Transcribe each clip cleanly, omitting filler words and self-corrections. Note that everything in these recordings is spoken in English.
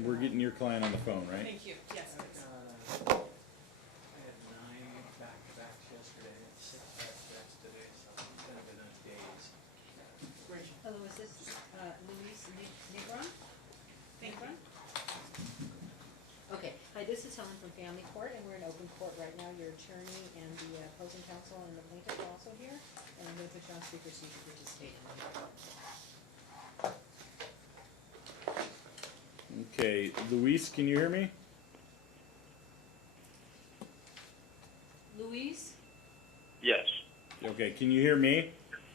And we're getting your client on the phone, right? Thank you. Yes, please. I had 9 back-to-backs yesterday and 6 back-to-backs today, so I'm kind of in a daze. Rachel. Hello, is this Luis Negron? Thank you. Okay, hi, this is Helen from Family Court, and we're in open court right now. Your attorney and the opposing counsel and the plaintiff are also here, and I'm going to put you on speaker so you can participate in the Okay, Luis, can you hear me? Luis? Yes. Okay, can you hear me?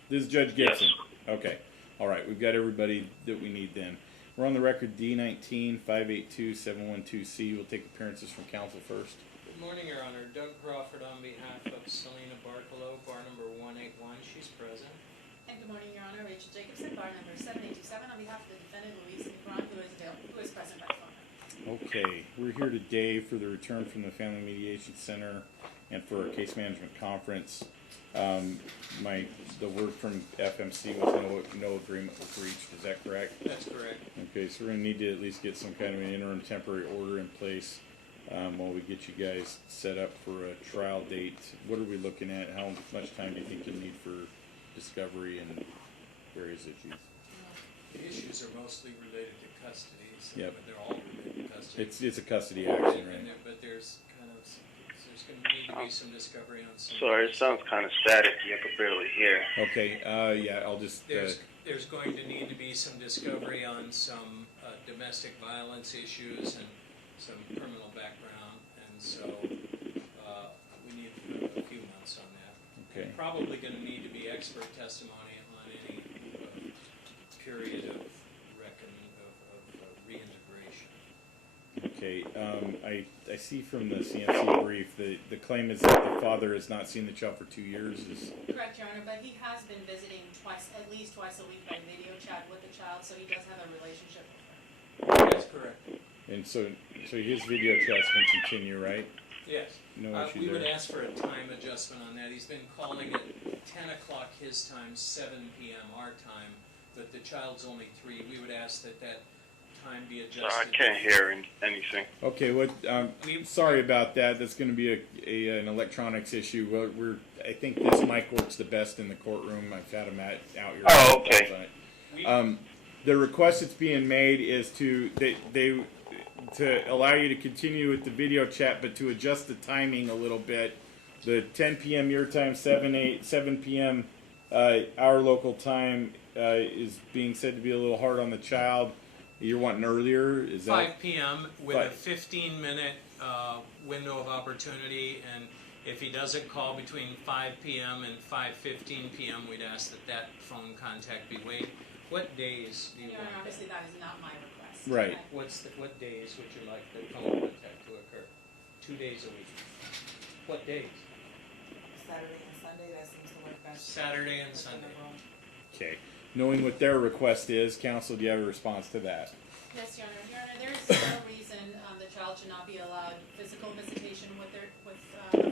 This is Judge Gibson. Okay, all right, we've got everybody that we need then. We're on the record D19-582-712C. We'll take appearances from counsel first. Good morning, Your Honor. Doug Crawford on behalf of Selena Barkalow, bar number 181. She's present. And good morning, Your Honor. Rachel Jacobson, bar number 7827, on behalf of the defendant, Luis Negron, who is present by phone. Okay, we're here today for the return from the Family Mediation Center and for a case management conference. The word from FMC was no agreement was reached. Is that correct? That's correct. Okay, so we're going to need to at least get some kind of an interim temporary order in place while we get you guys set up for a trial date. What are we looking at? How much time do you think you'll need for discovery and various issues? The issues are mostly related to custody, so Yep. they're all related to custody. It's a custody action, right? But there's going to need to be some discovery on some. Sorry, it sounds kind of staticky. I could barely hear. Okay, yeah, I'll just... There's going to need to be some discovery on some domestic violence issues and some criminal background, and so we need a few months on that. Okay. And probably going to need to be expert testimony on any period of reintegration. Okay, I see from the CNC brief the claim is that the father has not seen the child for 2 years. Correct, Your Honor, but he has been visiting at least twice a week by video chat with the child, so he does have a relationship with her. That's correct. And so his video chats can continue, right? Yes. No issue We would there. ask for a time adjustment on that. He's been calling at 10 o'clock his time, 7 p.m. our time, but the child's only 3. We would ask that time be adjusted. I can't hear anything. Okay, sorry about that. That's going to be an electronics issue. I think this mic works the best in the courtroom. I've had them out here. Oh, okay. The request that's being made is to allow you to continue with the video chat, but to adjust the timing a little bit. The 10 p.m. your time, 7 p.m. Our local time is being said to be a little hard on the child. You're wanting earlier? Is that 5 p.m. with a 15-minute window of opportunity, and if he doesn't call between 5 p.m. and 5:15 p.m., we'd ask that phone contact be waived. What days do you Your want? Honor, obviously that is not my request. Right. What days would you like the phone contact to occur? 2 days a week. What days? Saturday and Sunday, that seems to work best. Saturday and Sunday. okay? Knowing what their request is, counsel, do you have a response to that? Yes, Your Honor. Your Honor, there is no reason the child should not be allowed physical visitation with the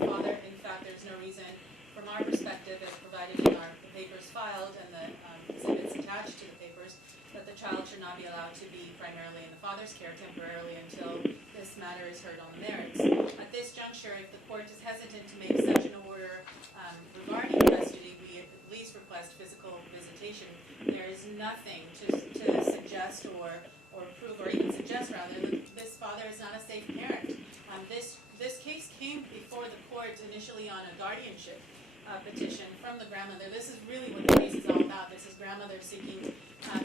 father. In fact, there's no reason, from our perspective, as provided in the papers filed and the exhibits attached to the papers, that the child should not be allowed to be primarily in the father's care temporarily until this matter is heard on the merits. At this juncture, if the court is hesitant to make such an order regarding custody, we at least request physical visitation. There is nothing to suggest or prove, or even suggest rather, that this father is not a safe parent. This case came before the court initially on a guardianship petition from the grandmother. This is really what the case is all about. This is grandmother seeking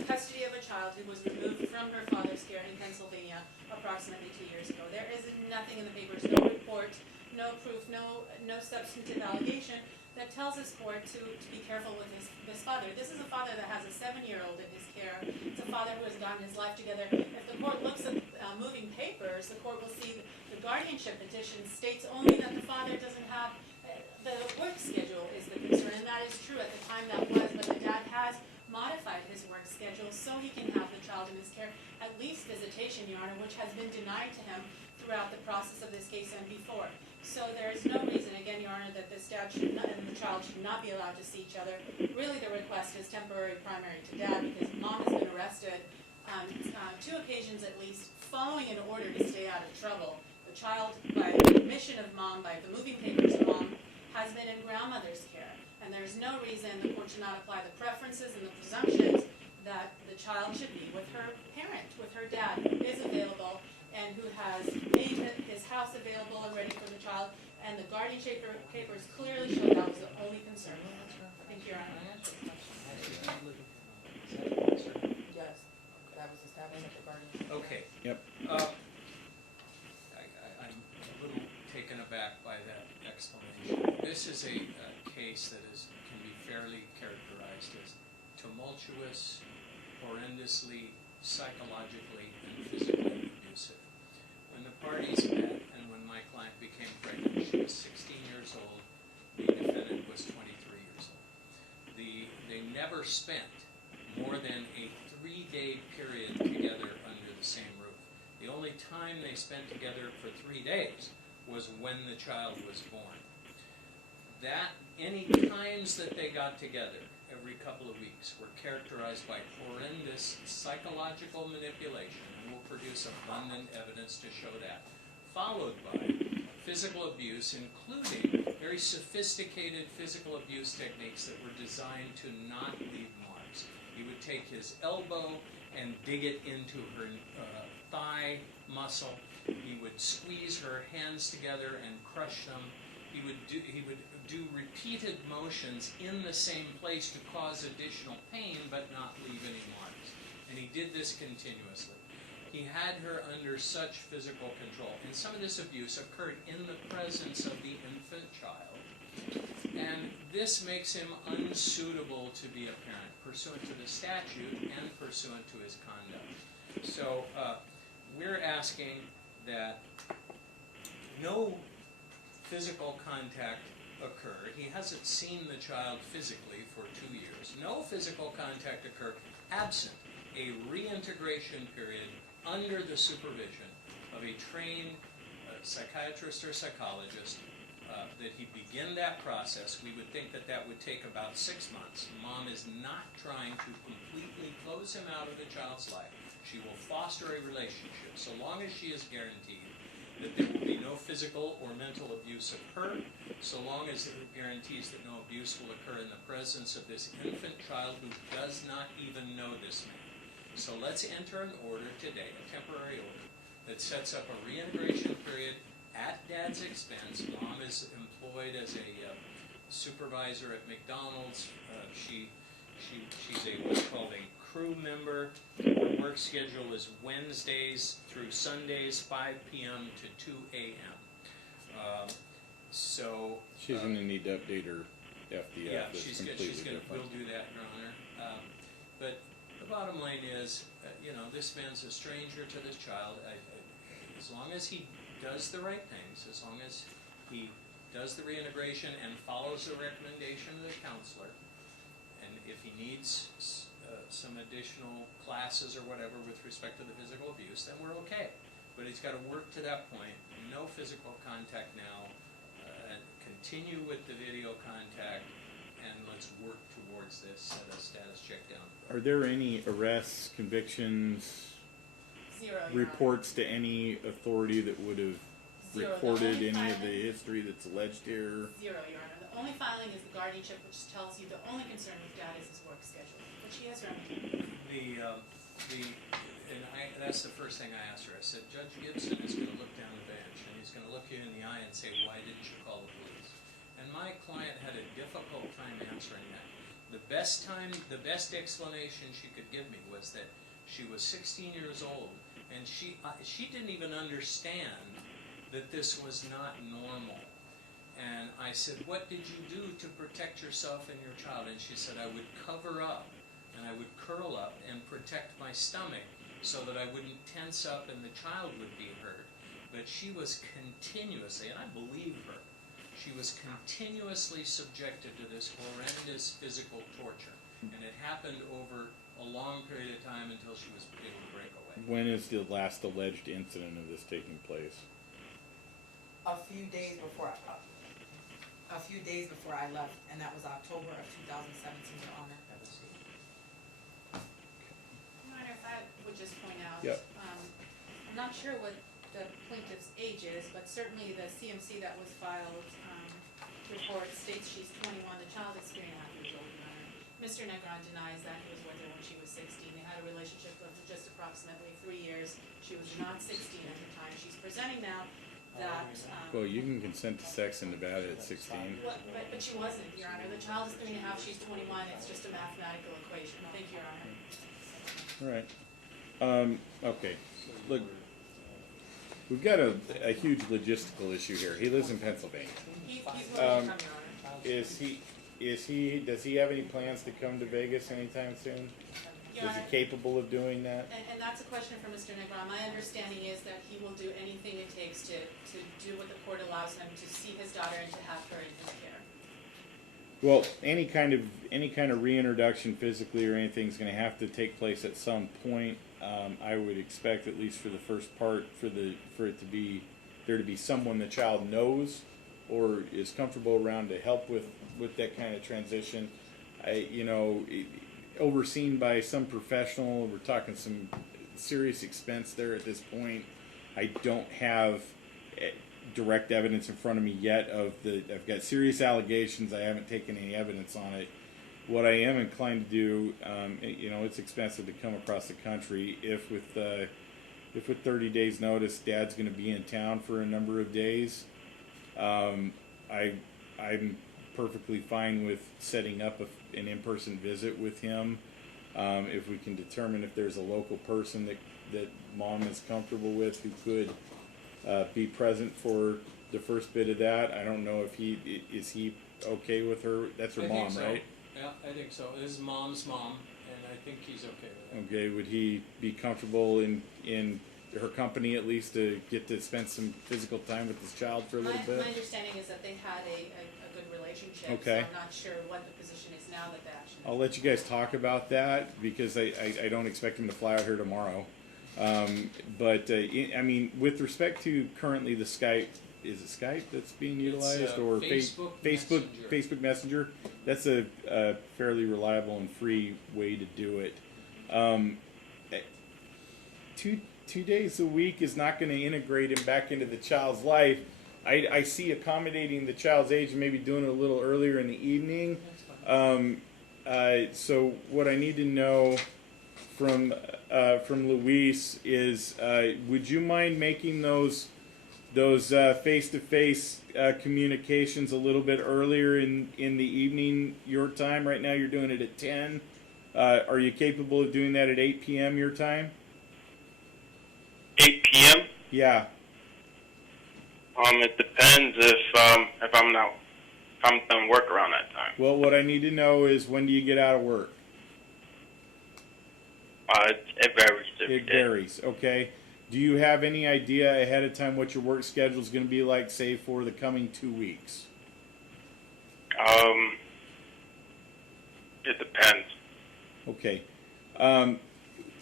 custody of a child who was removed from her father's care in Pennsylvania approximately 2 years ago. There is nothing in the papers, no report, no proof, no substantive allegation that tells this court to be careful with this father. This is a father that has a 7-year-old in his care. It's a father who has gotten his life together. If the court looks at moving papers, the court will see the guardianship petition states only that the father doesn't have the work schedule is the concern, and that is true at the time that was, but the dad has modified his work schedule so he can have the child in his care, at least visitation, Your Honor, which has been denied to him throughout the process of this case and before. So there is no reason, again, Your Honor, that this dad should not, and the child should not be allowed to see each other. Really, the request is temporary primary to dad because mom has been arrested on 2 occasions at least following an order to stay out of trouble. The child, by admission of mom, by the moving papers of mom, has been in grandmother's care. And there's no reason the court should not apply the preferences and the presumptions that the child should be with her parent, with her dad, who is available and who has made his house available and ready for the child. And the guardianship papers clearly show that was the only concern. Thank you, Your Honor. Yes, that was established at the guardianship. Okay. Yep. I'm a little taken aback by that explanation. This is a case that can be fairly characterized as tumultuous, horrendously, psychologically, and physically abusive. When the parties met and when my client became pregnant, she was 16 years old, the defendant was 23 years old. They never spent more than a 3-day period together under the same roof. The only time they spent together for 3 days was when the child was born. Any times that they got together every couple of weeks were characterized by horrendous psychological manipulation, and we'll produce abundant evidence to show that, followed by physical abuse, including very sophisticated physical abuse techniques that were designed to not leave marks. He would take his elbow and dig it into her thigh muscle. He would squeeze her hands together and crush them. He would do repeated motions in the same place to cause additional pain but not leave any marks. And he did this continuously. He had her under such physical control. And some of this abuse occurred in the presence of the infant child. And this makes him unsuitable to be a parent, pursuant to the statute and pursuant to his conduct. So we're asking that no physical contact occur. He hasn't seen the child physically for 2 years. No physical contact occur absent a reintegration period under the supervision of a trained psychiatrist or psychologist, that he begin that process. We would think that that would take about 6 months. Mom is not trying to completely close him out of the child's life. She will foster a relationship so long as she is guaranteed that there will be no physical or mental abuse of her, so long as it guarantees that no abuse will occur in the presence of this infant child who does not even know this man. So let's enter an order today, a temporary order, that sets up a reintegration period at Dad's expense. Mom is employed as a supervisor at McDonald's. She's what's called a crew member. Her work schedule is Wednesdays through Sundays, 5 p.m. to 2 a.m. So She's going to need to update her FDF. yeah, That's she's completely gonna. different. We'll do that, Your Honor. But the bottom line is, this man's a stranger to this child. As long as he does the right things, as long as he does the reintegration and follows the recommendation of the counselor, and if he needs some additional classes or whatever with respect to the physical abuse, then we're okay. But he's got to work to that point. No physical contact now. Continue with the video contact, and let's work towards this at a status check down. Are there any arrests, convictions, Zero, Your reports to any authority that would have Zero. recorded The only any of the filing- history that's alleged here? Zero, Your Honor. The only filing is the guardianship, which tells you the only concern with Dad is his work schedule, which he has remedied. That's the first thing I asked her. I said, Judge Gibson is going to look down the bench, and he's going to look you in the eye and say, why didn't you call the police? And my client had a difficult time answering that. The best explanation she could give me was that she was 16 years old, and she didn't even understand that this was not normal. And I said, what did you do to protect yourself and your child? And she said, I would cover up, and I would curl up and protect my stomach so that I wouldn't tense up and the child would be hurt. But she was continuously, and I believe her, she was continuously subjected to this horrendous physical torture. And it happened over a long period of time until she was able to break away. When is the last alleged incident of this taking place? A few days before I left, and that was October of 2017, Your Honor. Have a seat. Your Honor, if I would just point out, Yep. not sure what the plaintiff's age is, but certainly the CMC that was filed, report states she's 21, the child is 3.5 years old, Your Honor. Mr. Negron denies that he was with her when she was 16. They had a relationship of just approximately 3 years. She was not 16 at the time. She's presenting now that, Well, you can consent to sex in Nevada at 16. but she wasn't, Your Honor. The child is 3.5, she's 21. It's just a mathematical equation. Thank you, Your Honor. All right. Okay. Look, we've got a huge logistical issue here. He lives in Pennsylvania. He's willing to come, Your Honor. Does he have any plans to come to Vegas anytime soon? Your Is he Honor, capable of doing that? and that's a question for Mr. Negron. My understanding is that he will do anything it takes to do what the court allows him, to see his daughter and to have her in his care. Well, any kind of reintroduction physically or anything is going to have to take place at some point. I would expect, at least for the first part, for it to be there to be someone the child knows or is comfortable around to help with that kind of transition. Overseen by some professional. We're talking some serious expense there at this point. I don't have direct evidence in front of me yet I've got serious allegations. I haven't taken any evidence on it. What I am inclined to do, it's expensive to come across the country. If with 30 days notice, Dad's going to be in town for a number of days, I'm perfectly fine with setting up an in-person visit with him. If we can determine if there's a local person that Mom is comfortable with who could be present for the first bit of that. I don't know if he okay with her. That's her mom, so. right? Yeah, I think so. This is Mom's mom, and I think he's okay with it. Okay, would he be comfortable in her company at least to get to spend some physical time with his child for a little bit? My understanding is that they had a good relationship. Okay. So I'm not sure what the position is now that the action. I'll let you guys talk about that because I don't expect him to fly out here tomorrow. With respect to currently the Skype, is it Skype that's being utilized or Facebook Messenger? That's a fairly reliable and free way to do it. 2 days a week is not going to integrate him back into the child's life. I see accommodating the child's age and maybe doing it a little earlier in the evening. So what I need to know from Luis is, would you mind making those face-to-face communications a little bit earlier in the evening your time? Right now you're doing it at 10. Are you capable of doing that at 8 p.m. your time? 8 p.m. Yeah. It depends if I'm done work around that time. Well, what I need to know is, when do you get out of work? It varies. It varies. Okay. Do you have any idea ahead of time what your work schedule is going to be like, say, for the coming 2 weeks? It depends. Okay.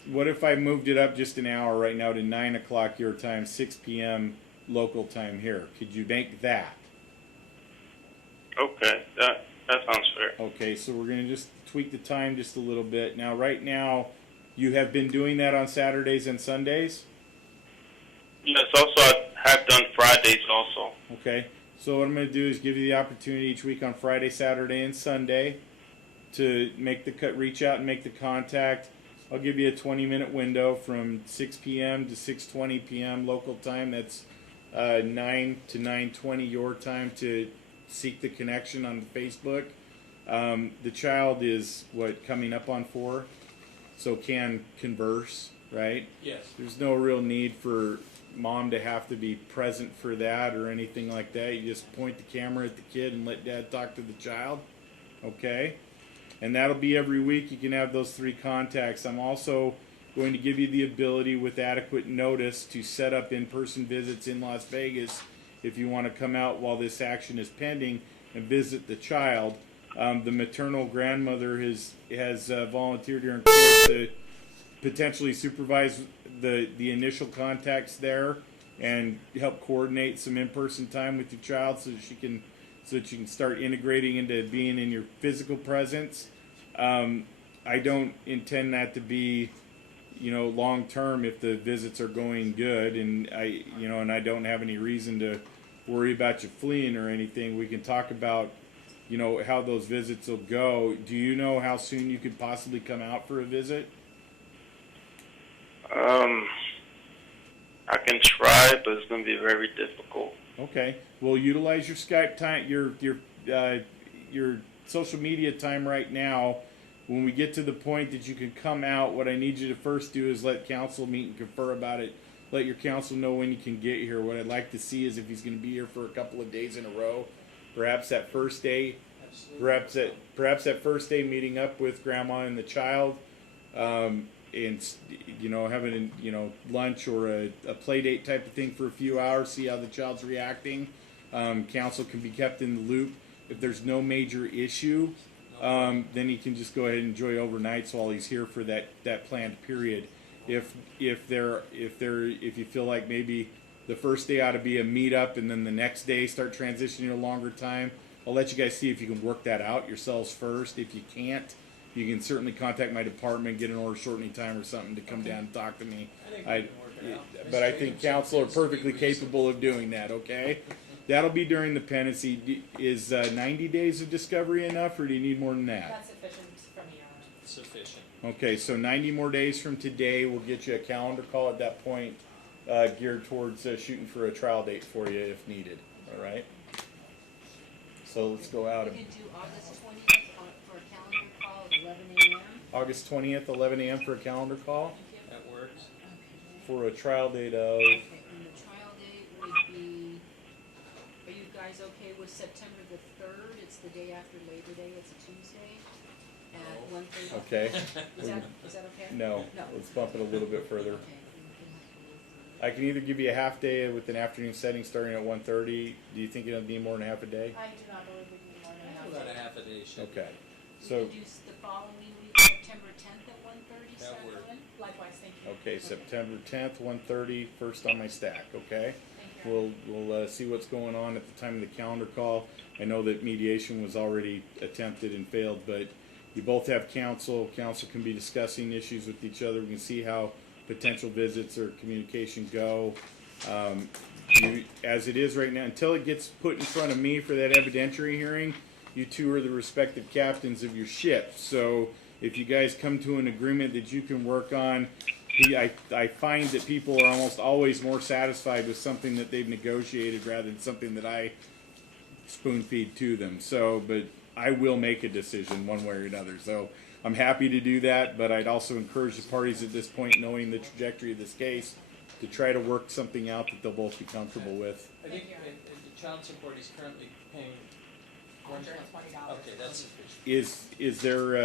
What if I moved it up just an hour right now to 9 o'clock your time, 6 p.m. local time here? Could you make that? Okay, that sounds fair. Okay, so we're going to just tweak the time just a little bit. Now, right now, you have been doing that on Saturdays and Sundays? Yes, also I have done Fridays also. Okay, so what I'm going to do is give you the opportunity each week on Friday, Saturday, and Sunday to make the cut, reach out and make the contact. I'll give you a 20-minute window from 6 p.m. to 6:20 p.m. local time. That's 9 to 9:20 your time to seek the connection on Facebook. The child is, coming up on 4, so can converse, right? Yes. There's no real need for Mom to have to be present for that or anything like that. You just point the camera at the kid and let Dad talk to the child. Okay? And that'll be every week. You can have those 3 contacts. I'm also going to give you the ability with adequate notice to set up in-person visits in Las Vegas if you want to come out while this action is pending and visit the child. The maternal grandmother has volunteered here in court to potentially supervise the initial contacts there and help coordinate some in-person time with your child so that you can start integrating into being in your physical presence. I don't intend that to be, long term, if the visits are going good, and I don't have any reason to worry about you fleeing or anything, we can talk about, how those visits will go. Do you know how soon you could possibly come out for a visit? I can try, but it's going to be very difficult. Okay. Well, utilize your Skype time, your social media time right now. When we get to the point that you can come out, what I need you to first do is let council meet and confer about it. Let your council know when you can get here. What I'd like to see is if he's going to be here for a couple of days in a row, perhaps that first day, perhaps that first day meeting up with grandma and the child, and having lunch or a play date type of thing for a few hours, see how the child's reacting. Council can be kept in the loop. If there's no major issue, then he can just go ahead and enjoy overnights while he's here for that planned period. If you feel like maybe the first day ought to be a meetup and then the next day start transitioning to a longer time, I'll let you guys see if you can work that out yourselves first. If you can't, you can certainly contact my department, get an order shortening time or something to come down and talk to me. But I think council are perfectly capable of doing that, okay? That'll be during the pendency. Is 90 days of discovery enough, or do you need more than that? That's sufficient for me, Your Honor. Sufficient. Okay, so 90 more days from today, we'll get you a calendar call at that point, geared towards shooting for a trial date for you if needed, all right? So let's go out. We could do August 20th for a calendar call at 11 a.m. August 20th, 11 a.m. for a calendar call That works. for a trial date of... Okay, and the trial date would be, are you guys okay with September the 3rd? It's the day after Labor Day, it's a Tuesday, at 1:30. Okay. Is that okay? No, No. let's bump it a little bit further. Okay, we can have to move I can either give you a half day with an afternoon setting starting at 1:30. Do you think it'll need more than half a day? I do not believe we need more than half. About a half a day should. Okay. We So, could do the following week, September 10th at 1:30, That start works. going. Likewise, thank you. okay, September 10th, 1:30, first on my stack, okay? Thank you, Your Honor. We'll see what's going on at the time of the calendar call. I know that mediation was already attempted and failed, but you both have counsel. Counsel can be discussing issues with each other. We can see how potential visits or communication go. As it is right now, until it gets put in front of me for that evidentiary hearing, you two are the respective captains of your ship. So if you guys come to an agreement that you can work on, I find that people are almost always more satisfied with something that they've negotiated rather than something that I spoon feed to them. So, but I will make a decision one way or another. So I'm happy to do that, but I'd also encourage the parties at this point, knowing the trajectory of this case, to try to work something out that they'll both be comfortable with. I think the child support he's currently paying $120. Okay, that's sufficient. Is there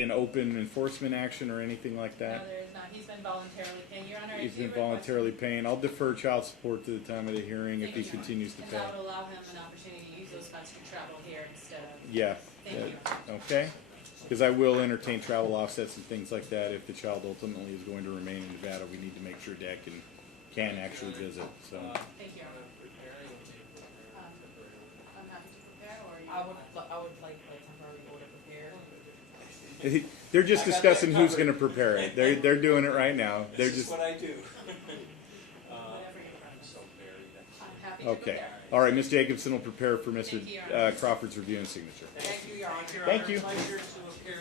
an open enforcement action or anything like No, that? there is not. He's been voluntarily paying, Your Honor. He's if you been request- voluntarily paying. I'll defer child support to the time of the hearing if Thank he you, Your Honor. continues to And pay. that would allow him an opportunity to use those funds to travel here instead of. Yeah. Thank you. Okay. Because I will entertain travel offsets and things like that if the child ultimately is going to remain in Nevada. We need to make sure Dad can actually visit. So Thank you, Your Honor. I'm happy to prepare, or you? I would like a temporary order prepared. they're just discussing who's going to prepare it. They're doing it right now. They're just what I do. Whatever you prefer. I'm so buried. I'm happy to okay. prepare. All right, Ms. Jacobson will prepare for Mr. Thank you, Your Honor. Crawford's review and signature. Thank you, Your Honor. Thank you. Pleasure to appear